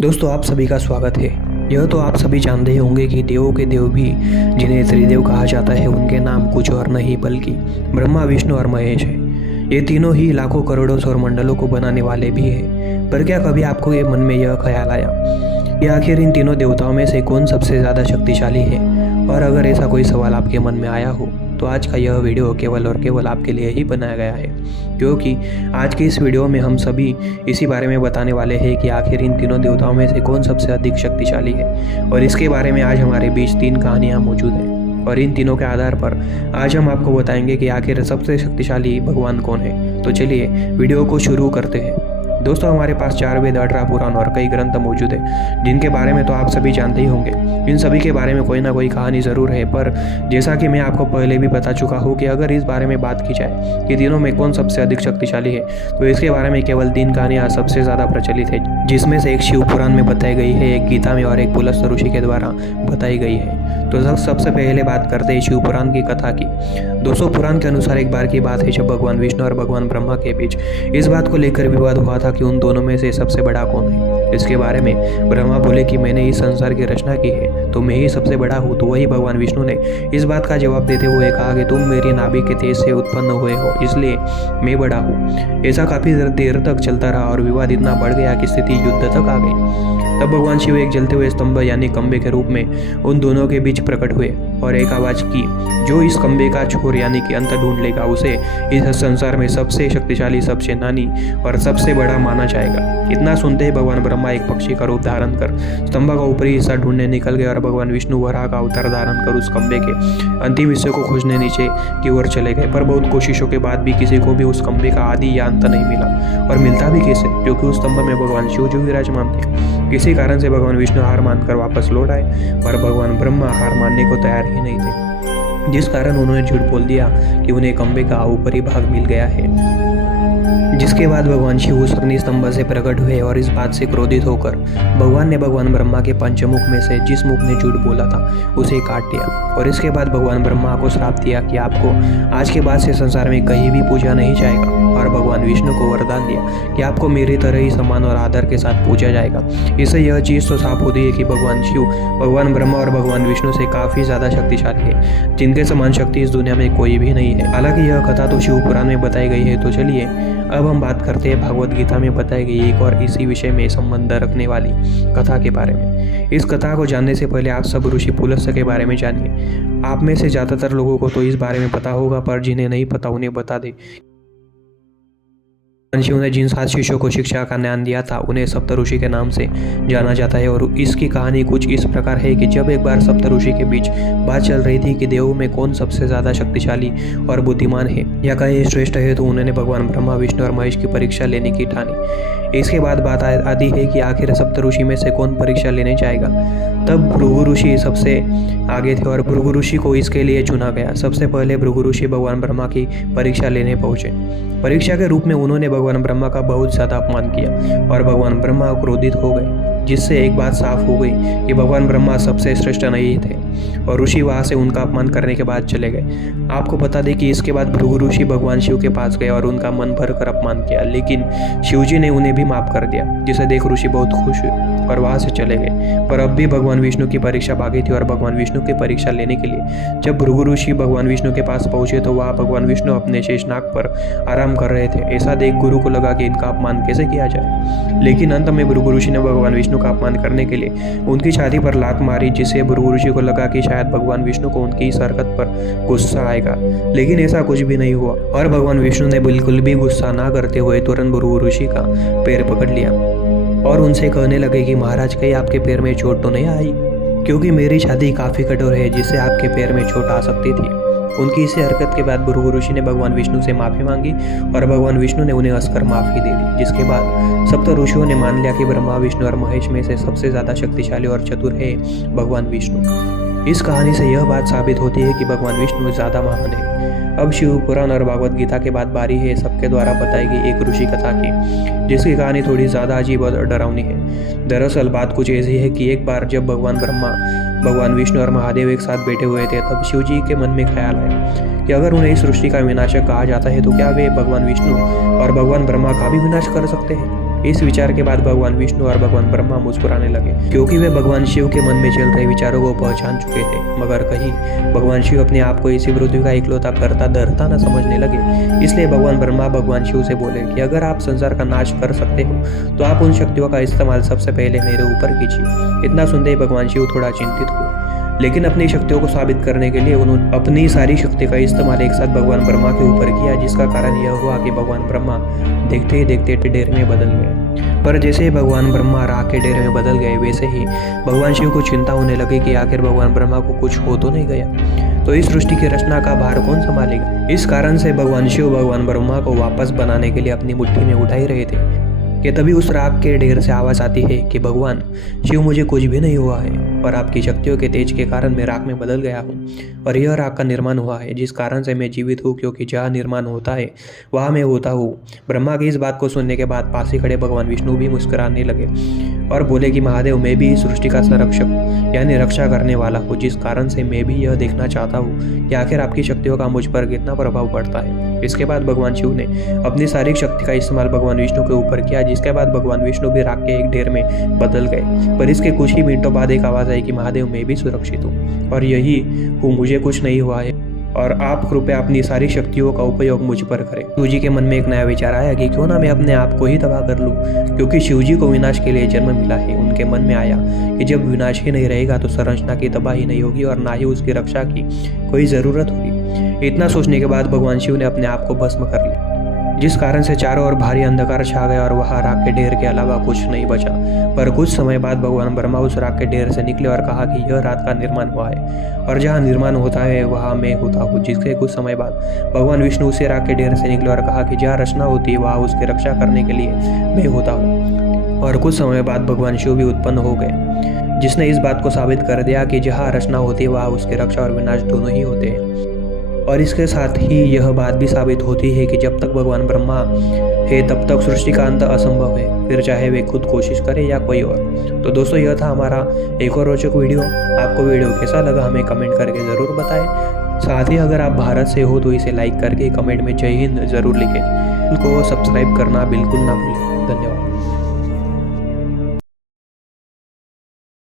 दोस्तों आप सभी का स्वागत है। यह तो आप सभी जानते ही होंगे कि देवों के देव भी जिन्हें त्रिदेव कहा जाता है उनके नाम कुछ और नहीं बल्कि ब्रह्मा, विष्णु और महेश है। ये तीनों ही लाखों करोड़ों सौरमंडलों को बनाने वाले भी हैं। पर क्या कभी आपको ये मन में यह ख्याल आया कि आखिर इन तीनों देवताओं में से कौन सबसे ज़्यादा शक्तिशाली है? और अगर ऐसा कोई सवाल आपके मन में आया हो तो आज का यह वीडियो केवल और केवल आपके लिए ही बनाया गया है, क्योंकि आज के इस वीडियो में हम सभी इसी बारे में बताने वाले हैं कि आखिर इन तीनों देवताओं में से कौन सबसे अधिक शक्तिशाली है। और इसके बारे में आज हमारे बीच 3 कहानियाँ मौजूद हैं और इन तीनों के आधार पर आज हम आपको बताएंगे कि आखिर सबसे शक्तिशाली भगवान कौन है। तो चलिए वीडियो को शुरू करते हैं। दोस्तों हमारे पास 4 वेद, 18 पुराण और कई ग्रंथ मौजूद है जिनके बारे में तो आप सभी जानते ही होंगे। इन सभी के बारे में कोई ना कोई कहानी ज़रूर है, पर जैसा कि मैं आपको पहले भी बता चुका हूँ कि अगर इस बारे में बात की जाए कि तीनों में कौन सबसे अधिक शक्तिशाली है तो इसके बारे में केवल 3 कहानियाँ सबसे ज़्यादा प्रचलित है, जिसमें से एक शिव पुराण में बताई गई है, एक गीता में और एक पुलस्त्य ऋषि के द्वारा बताई गई है। तो सबसे पहले बात करते हैं शिव पुराण की कथा की। दोस्तों पुराण के अनुसार एक बार की बात है जब भगवान विष्णु और भगवान ब्रह्मा के बीच इस बात को लेकर विवाद हुआ था कि उन दोनों में से सबसे बड़ा कौन है। इसके बारे में ब्रह्मा बोले कि मैंने इस संसार की रचना की है तो मैं ही सबसे बड़ा हूँ। तो वही भगवान विष्णु ने इस बात का जवाब देते हुए कहा कि तुम मेरी नाभि के तेज से उत्पन्न हुए हो इसलिए मैं बड़ा हूँ। ऐसा काफी देर तक चलता रहा और विवाद इतना बढ़ गया कि स्थिति युद्ध तक आ गई। तब भगवान शिव एक जलते हुए स्तंभ यानी खंबे के रूप में उन दोनों के बीच प्रकट हुए और एक आवाज की, जो इस खंबे का छोर यानी कि अंत ढूंढ लेगा उसे इस संसार में सबसे शक्तिशाली, सबसे नानी और सबसे बड़ा माना जाएगा। इतना सुनते ही भगवान ब्रह्मा एक पक्षी का रूप धारण कर स्तंभ का ऊपरी हिस्सा ढूंढने निकल गए और भगवान विष्णु वराह का अवतार धारण कर उस खंबे के अंतिम हिस्से को खोजने नीचे की ओर चले गए। पर बहुत कोशिशों के बाद भी किसी को भी उस खंबे का आदि या अंत नहीं मिला। और मिलता भी कैसे, क्योंकि उस स्तंभ में भगवान शिव जो विराजमान थे। किसी कारण से भगवान विष्णु हार मानकर वापस लौट आए और भगवान ब्रह्मा हार मानने को तैयार ही नहीं थे, जिस कारण उन्होंने झूठ बोल दिया कि उन्हें खंबे का ऊपरी भाग मिल गया है। जिसके बाद भगवान शिव उस अग्नि स्तंभ से प्रकट हुए और इस बात से क्रोधित होकर भगवान ने भगवान ब्रह्मा के पंचमुख में से जिस मुख ने झूठ बोला था उसे काट दिया। और इसके बाद भगवान ब्रह्मा को श्राप दिया कि आपको आज के बाद से संसार में कहीं भी पूजा नहीं जाएगा। और भगवान विष्णु को वरदान दिया कि आपको मेरी तरह ही सम्मान और आदर के साथ पूजा जाएगा। इससे यह चीज़ तो साफ होती है कि भगवान शिव भगवान ब्रह्मा और भगवान विष्णु से काफ़ी ज़्यादा शक्तिशाली है, जिनके समान शक्ति इस दुनिया में कोई भी नहीं है। हालांकि यह कथा तो शिव पुराण में बताई गई है। तो चलिए अब हम बात करते हैं भगवद गीता में बताई गई एक और इसी विषय में संबंध रखने वाली कथा के बारे में। इस कथा को जानने से पहले आप सब ऋषि पुलस्त्य के बारे में जानिए। आप में से ज़्यादातर लोगों को तो इस बारे में पता होगा, पर जिन्हें नहीं पता उन्हें बता दें। शिव ने जिन 7 शिष्यों को शिक्षा का ज्ञान दिया था उन्हें सप्तऋषि के नाम से जाना जाता है। और इसकी कहानी कुछ इस प्रकार है कि जब एक बार सप्तऋषि के बीच बात चल रही थी कि देवों में कौन सबसे ज़्यादा शक्तिशाली और बुद्धिमान है या कहीं श्रेष्ठ है, तो उन्होंने भगवान ब्रह्मा, विष्णु और महेश की परीक्षा लेने की ठानी। इसके बाद बात आती है कि आखिर सप्तऋषि में से कौन परीक्षा लेने जाएगा। तब भृगु ऋषि सबसे आगे थे और भृगु ऋषि को इसके लिए चुना गया। सबसे पहले भृगु ऋषि भगवान ब्रह्मा की परीक्षा लेने पहुंचे। परीक्षा के रूप में उन्होंने भगवान ब्रह्मा का बहुत ज़्यादा अपमान किया और भगवान ब्रह्मा क्रोधित हो गए, जिससे एक बात साफ हो गई कि भगवान ब्रह्मा सबसे श्रेष्ठ नहीं थे। और ऋषि वहाँ से उनका अपमान करने के बाद चले गए। आपको बता दें कि इसके बाद भृगु ऋषि भगवान शिव के पास गए और उनका मन भर कर अपमान किया, लेकिन शिव जी ने उन्हें भी माफ कर दिया, जिसे देख ऋषि बहुत खुश हुए और वहाँ से चले गए। पर अब भी भगवान विष्णु की परीक्षा बाकी थी और भगवान विष्णु की परीक्षा लेने के लिए जब भृगु ऋषि भगवान विष्णु के पास पहुंचे तो वहाँ भगवान विष्णु अपने शेषनाग पर आराम कर रहे थे। ऐसा देख गुरु को लगा कि इनका अपमान कैसे किया जाए, लेकिन अंत में भृगु ऋषि ने भगवान विष्णु का अपमान करने के लिए उनकी छाती पर लात मारी, जिससे भृगु ऋषि को लगा कि शायद भगवान विष्णु को उनकी इस हरकत पर गुस्सा आएगा। लेकिन ऐसा कुछ भी नहीं हुआ और भगवान विष्णु ने बिल्कुल भी गुस्सा ना करते हुए तुरंत भृगु ऋषि का पैर पकड़ लिया और उनसे कहने लगे कि महाराज, कहीं आपके पैर में चोट तो नहीं आई, क्योंकि मेरी छाती काफी कठोर है जिससे आपके पैर में चोट आ सकती थी। उनकी इसी हरकत के बाद भृगु ऋषि ने भगवान विष्णु से माफी मांगी और भगवान विष्णु ने उन्हें हंसकर माफी दे दी। जिसके बाद सप्त ऋषियों ने मान लिया कि ब्रह्मा, विष्णु और महेश में से सबसे ज्यादा शक्तिशाली और चतुर है भगवान विष्णु। इस कहानी से यह बात साबित होती है कि भगवान विष्णु ज्यादा महान है। अब शिव पुराण और भगवद गीता के बाद बारी है सबके द्वारा बताई गई एक ऋषि कथा की, जिसकी कहानी थोड़ी ज़्यादा अजीब और डरावनी है। दरअसल बात कुछ ऐसी है कि एक बार जब भगवान ब्रह्मा, भगवान विष्णु और महादेव एक साथ बैठे हुए थे, तब शिव जी के मन में ख्याल आया कि अगर उन्हें इस सृष्टि का विनाशक कहा जाता है तो क्या वे भगवान विष्णु और भगवान ब्रह्मा का भी विनाश कर सकते हैं। इस विचार के बाद भगवान विष्णु और भगवान ब्रह्मा मुस्कुराने लगे, क्योंकि वे भगवान शिव के मन में चल रहे विचारों को पहचान चुके थे। मगर कहीं भगवान शिव अपने आप को इसी पृथ्वी का इकलौता करता धरता न समझने लगे। इसलिए भगवान ब्रह्मा भगवान शिव से बोले कि अगर आप संसार का नाश कर सकते हो तो आप उन शक्तियों का इस्तेमाल सबसे पहले मेरे ऊपर कीजिए। इतना सुनते ही भगवान शिव थोड़ा चिंतित हुए, लेकिन अपनी शक्तियों को साबित करने के लिए उन्होंने अपनी सारी शक्ति का इस्तेमाल एक साथ भगवान ब्रह्मा के ऊपर किया, जिसका कारण यह हुआ कि भगवान ब्रह्मा देखते ही देखते ढेर में बदल गए। पर जैसे ही भगवान ब्रह्मा राख के ढेर में बदल गए, वैसे ही भगवान शिव को चिंता होने लगी कि आखिर भगवान ब्रह्मा को कुछ हो तो नहीं गया, तो इस सृष्टि की रचना का भार कौन संभालेगा। इस कारण से भगवान शिव भगवान ब्रह्मा को वापस बनाने के लिए अपनी मुट्ठी में उठा ही रहे थे कि तभी उस राख के ढेर से आवाज आती है कि भगवान शिव, मुझे कुछ भी नहीं हुआ है और आपकी शक्तियों के तेज के कारण मैं राख में बदल गया हूँ और यह राख का निर्माण हुआ है, जिस कारण से मैं जीवित हूँ, क्योंकि जहाँ निर्माण होता है वहाँ मैं होता हूँ। ब्रह्मा की इस बात को सुनने के बाद पास ही खड़े भगवान विष्णु भी मुस्कुराने लगे और बोले कि महादेव, मैं भी इस सृष्टि का संरक्षक यानी रक्षा करने वाला हूँ, जिस कारण से मैं भी यह देखना चाहता हूँ कि आखिर आपकी शक्तियों का मुझ पर कितना प्रभाव पड़ता है। इसके बाद भगवान शिव ने अपनी सारी शक्ति का इस्तेमाल भगवान विष्णु के ऊपर किया, जिसके बाद भगवान विष्णु भी राख के एक ढेर में बदल गए। पर इसके कुछ ही मिनटों बाद एक आवाज आई कि महादेव, मैं भी सुरक्षित हूँ और यही हूँ, मुझे कुछ नहीं हुआ है और आप कृपया अपनी सारी शक्तियों का उपयोग मुझ पर करें। शिवजी के मन में एक नया विचार आया कि क्यों ना मैं अपने आप को ही तबाह कर लूं, क्योंकि शिवजी को विनाश के लिए जन्म मिला है। उनके मन में आया कि जब विनाश ही नहीं रहेगा तो संरचना की तबाही नहीं होगी और ना ही उसकी रक्षा की कोई ज़रूरत होगी। इतना सोचने के बाद भगवान शिव ने अपने आप को भस्म कर लिया, जिस कारण से चारों ओर भारी अंधकार छा गया और वहां राख के ढेर के अलावा कुछ नहीं बचा। पर कुछ समय बाद भगवान ब्रह्मा उस राख के ढेर से निकले और कहा कि यह रात का निर्माण हुआ है और जहाँ निर्माण होता है वहाँ मैं होता हूँ। जिसके कुछ समय बाद भगवान विष्णु उसे राख के ढेर से निकले और कहा कि जहाँ रचना होती है वहाँ उसकी रक्षा करने के लिए मैं होता हूँ। और कुछ समय बाद भगवान शिव भी उत्पन्न हो गए, जिसने इस बात को साबित कर दिया कि जहाँ रचना होती है वहाँ उसकी रक्षा और विनाश दोनों ही होते हैं। और इसके साथ ही यह बात भी साबित होती है कि जब तक भगवान ब्रह्मा है तब तक सृष्टि का अंत असंभव है, फिर चाहे वे खुद कोशिश करे या कोई और। तो दोस्तों, यह था हमारा एक और रोचक वीडियो। आपको वीडियो कैसा लगा हमें कमेंट करके ज़रूर बताएं। साथ ही अगर आप भारत से हो तो इसे लाइक करके कमेंट में जय हिंद ज़रूर लिखें। को सब्सक्राइब करना बिल्कुल ना भूलें। धन्यवाद।